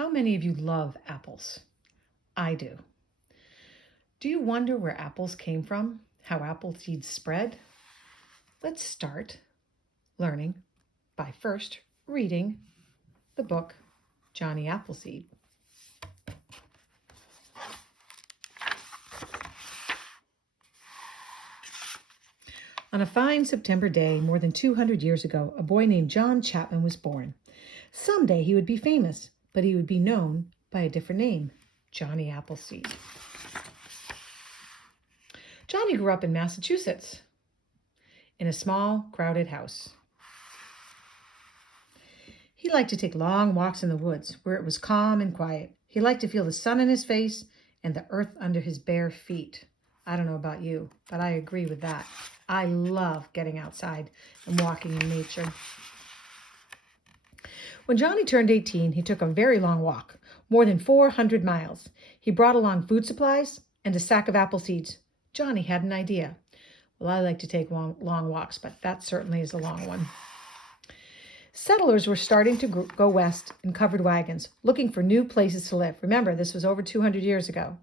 How many of you love apples? I do. Do you wonder where apples came from? How apple seeds spread? Let's start learning by first reading the book Johnny Appleseed. On a fine September day, more than 200 years ago, a boy named John Chapman was born. Someday he would be famous, but he would be known by a different name, Johnny Appleseed. Johnny grew up in Massachusetts, in a small, crowded house. He liked to take long walks in the woods, where it was calm and quiet. He liked to feel the sun in his face and the earth under his bare feet. I don't know about you, but I agree with that. I love getting outside and walking in nature. When Johnny turned 18, he took a very long walk, more than 400 miles. He brought along food supplies and a sack of apple seeds. Johnny had an idea. Well, I like to take long walks, but that certainly is a long one. Settlers were starting to go west in covered wagons, looking for new places to live. Remember, this was over 200 years ago.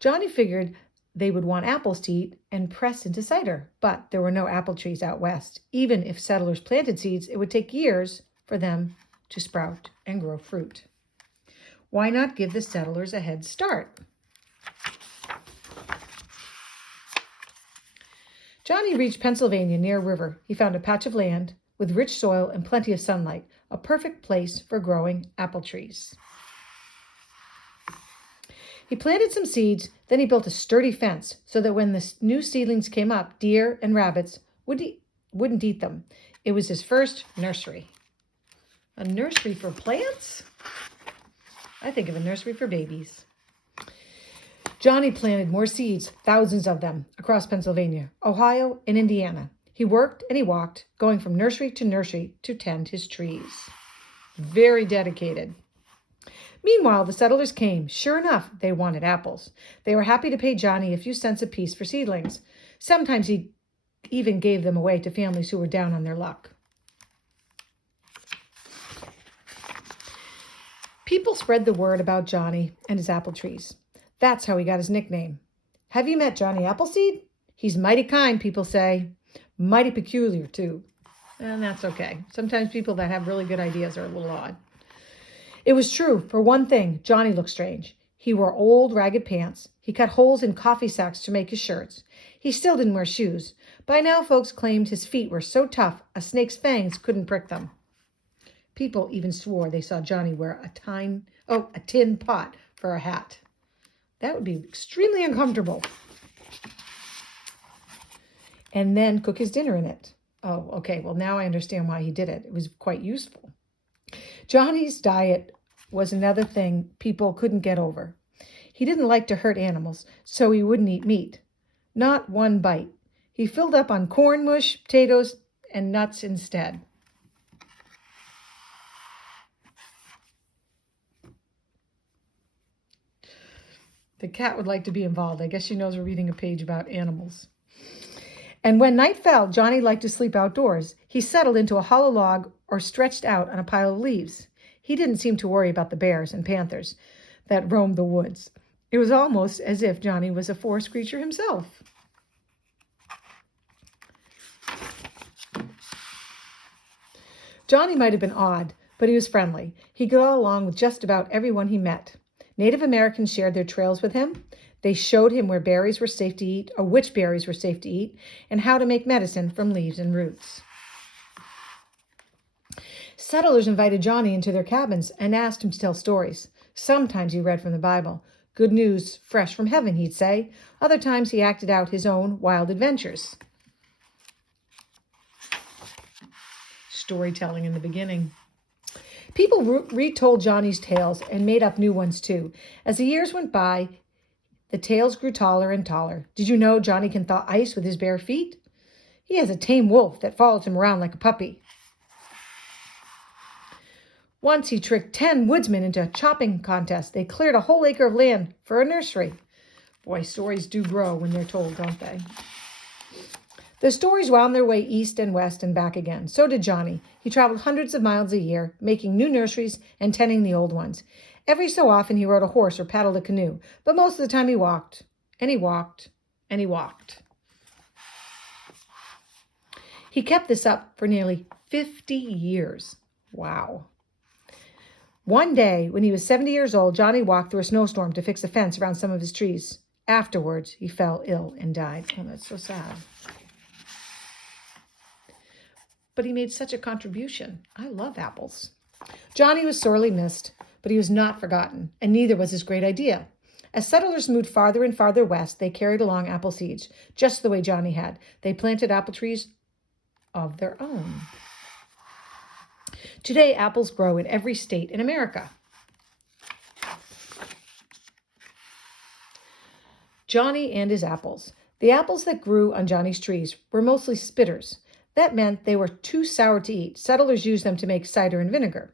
Johnny figured they would want apples to eat and press into cider, but there were no apple trees out west. Even if settlers planted seeds, it would take years for them to sprout and grow fruit. Why not give the settlers a head start? Johnny reached Pennsylvania near a river. He found a patch of land with rich soil and plenty of sunlight, a perfect place for growing apple trees. He planted some seeds, then he built a sturdy fence so that when the new seedlings came up, deer and rabbits wouldn't eat them. It was his first nursery. A nursery for plants? I think of a nursery for babies. Johnny planted more seeds, thousands of them, across Pennsylvania, Ohio, and Indiana. He worked and he walked, going from nursery to tend his trees. Very dedicated. Meanwhile, the settlers came. Sure enough, they wanted apples. They were happy to pay Johnny a few cents apiece for seedlings. Sometimes he even gave them away to families who were down on their luck. People spread the word about Johnny and his apple trees. That's how he got his nickname. Have you met Johnny Appleseed? He's mighty kind, people say. Mighty peculiar, too. And that's okay. Sometimes people that have really good ideas are a little odd. It was true. For one thing, Johnny looked strange. He wore old, ragged pants. He cut holes in coffee sacks to make his shirts. He still didn't wear shoes. By now, folks claimed his feet were so tough a snake's fangs couldn't prick them. People even swore they saw Johnny wear a tin pot for a hat. That would be extremely uncomfortable. And then cook his dinner in it. Oh, okay. Well, now I understand why he did it. It was quite useful. Johnny's diet was another thing people couldn't get over. He didn't like to hurt animals, so he wouldn't eat meat. Not one bite. He filled up on corn mush, potatoes, and nuts instead. The cat would like to be involved. I guess she knows we're reading a page about animals. And when night fell, Johnny liked to sleep outdoors. He settled into a hollow log or stretched out on a pile of leaves. He didn't seem to worry about the bears and panthers that roamed the woods. It was almost as if Johnny was a forest creature himself. Johnny might have been odd, but he was friendly. He got along with just about everyone he met. Native Americans shared their trails with him. They showed him where berries were safe to eat, or which berries were safe to eat, and how to make medicine from leaves and roots. Settlers invited Johnny into their cabins and asked him to tell stories. Sometimes he read from the Bible. Good news, fresh from heaven, he'd say. Other times he acted out his own wild adventures. Storytelling in the beginning. People retold Johnny's tales and made up new ones too. As the years went by, the tales grew taller and taller. Did you know Johnny can thaw ice with his bare feet? He has a tame wolf that follows him around like a puppy. Once he tricked 10 woodsmen into a chopping contest. They cleared a whole acre of land for a nursery. Boy, stories do grow when they're told, don't they? The stories wound their way east and west and back again. So did Johnny. He traveled hundreds of miles a year, making new nurseries and tending the old ones. Every so often he rode a horse or paddled a canoe, but most of the time he walked, and he walked, and he walked. He kept this up for nearly 50 years. Wow. One day, when he was 70 years old, Johnny walked through a snowstorm to fix a fence around some of his trees. Afterwards, he fell ill and died. Oh, that's so sad. But he made such a contribution. I love apples. Johnny was sorely missed, but he was not forgotten, and neither was his great idea. As settlers moved farther and farther west, they carried along apple seeds, just the way Johnny had. They planted apple trees of their own. Today, apples grow in every state in America. Johnny and his apples. The apples that grew on Johnny's trees were mostly spitters. That meant they were too sour to eat. Settlers used them to make cider and vinegar.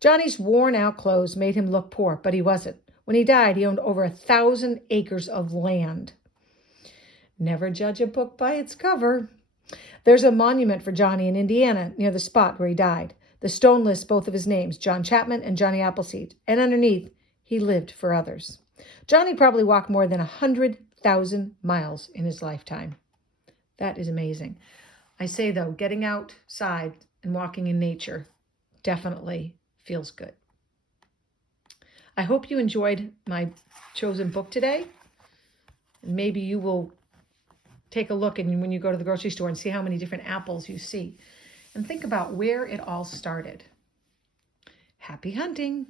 Johnny's worn-out clothes made him look poor, but he wasn't. When he died, he owned over 1,000 acres of land. Never judge a book by its cover. There's a monument for Johnny in Indiana near the spot where he died. The stone lists both of his names, John Chapman and Johnny Appleseed, and underneath, he lived for others. Johnny probably walked more than 100,000 miles in his lifetime. That is amazing. I say, though, getting outside and walking in nature definitely feels good. I hope you enjoyed my chosen book today. Maybe you will take a look and when you go to the grocery store and see how many different apples you see. And think about where it all started. Happy hunting!